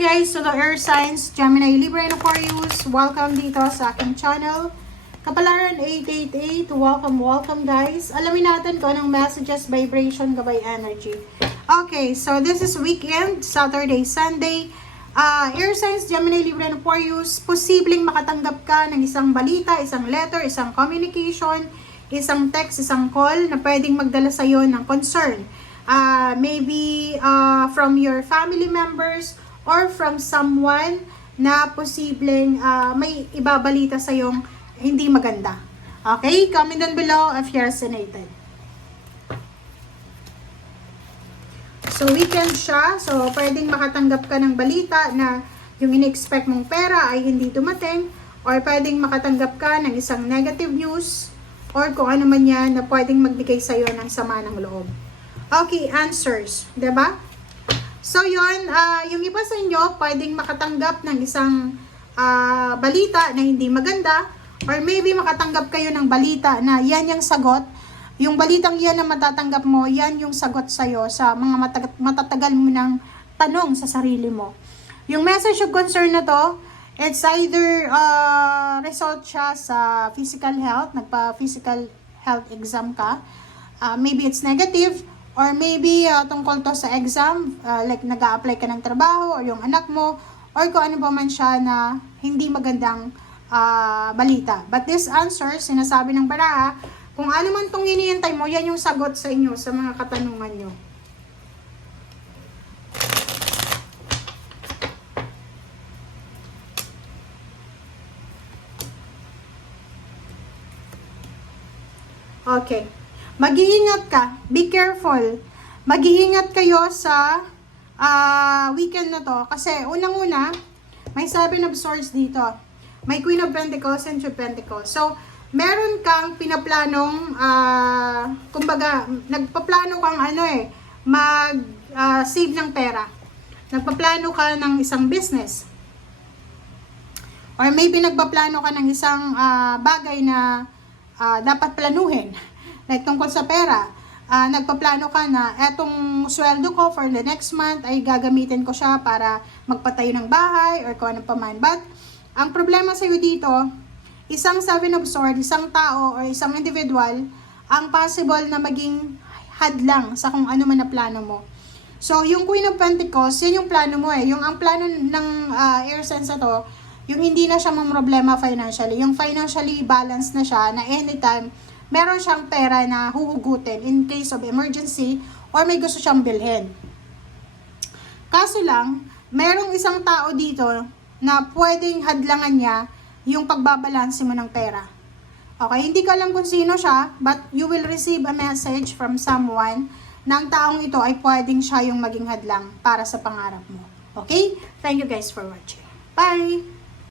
Hi guys, to the Air Signs, Gemini, Libra, and Aquarius. Welcome dito sa aking channel. Kapalaran 888, welcome guys. Alamin natin kung anong messages, vibration, gabay energy. Okay, so this is weekend, Saturday, Sunday. Air Signs, Gemini, Libra, and Aquarius. Posibleng makatanggap ka ng isang balita, isang letter, isang communication, isang text, isang call na pwedeng magdala sa'yo ng concern. Maybe from your family members or from someone na posibleng may ibabalita sa yung hindi maganda. Okay? Comment down below if you're resonated. So, weekend siya. So, pwedeng makatanggap ka ng balita na yung in-expect mong pera ay hindi dumating, or pwedeng makatanggap ka ng isang negative news or kung ano man yan na pwedeng magbigay sa'yo ng sama ng loob. Okay, answers. Diba? So, yun, yung iba sa inyo, pwedeng makatanggap ng isang balita na hindi maganda, or maybe makatanggap kayo ng balita na yan yung sagot. Yung balitang yan na matatanggap mo, yan yung sagot sa'yo sa mga matatagal mo ng tanong sa sarili mo. Yung message of concern na to, it's either result siya sa physical health, nagpa-physical health exam ka. Maybe it's negative, or maybe tungkol to sa exam, like nag-a-apply ka ng trabaho, or yung anak mo, or kung ano pa man siya na hindi magandang balita. But this answer, sinasabi ng baraha, kung ano man itong hinihintay mo, yan yung sagot sa inyo, sa mga katanungan nyo. Okay. Mag-iingat ka. Be careful. Mag-iingat kayo sa weekend na to. Kasi unang-una, may Seven of Swords dito. May Queen of Pentacles and Two of Pentacles. So, meron kang pinaplanong, kumbaga, nagpaplano kang mag-save ng pera. Nagpaplano ka ng isang business. Or maybe nagpaplano ka ng isang bagay na dapat planuhin. Like tungkol sa pera, nagpaplano ka na etong sweldo ko for the next month ay gagamitin ko siya para magpatayo ng bahay or kung ano pa man. But, ang problema sa iyo dito, isang Seven of Swords, isang tao or isang individual, ang possible na maging hadlang sa kung ano man na plano mo. So, yung Queen of Pentacles, yan yung plano mo eh. Yung ang plano ng air sense na to, yung hindi na siya problema financially. Yung financially balanced na siya na anytime, meron siyang pera na huhugutin in case of emergency or may gusto siyang bilhin. Kaso lang, merong isang tao dito na pwedeng hadlangan niya yung pagbabalanse mo ng pera. Okay, hindi ko alam kung sino siya, but you will receive a message from someone na ang taong ito ay pwedeng siya yung maging hadlang para sa pangarap mo. Okay? Thank you guys for watching. Bye!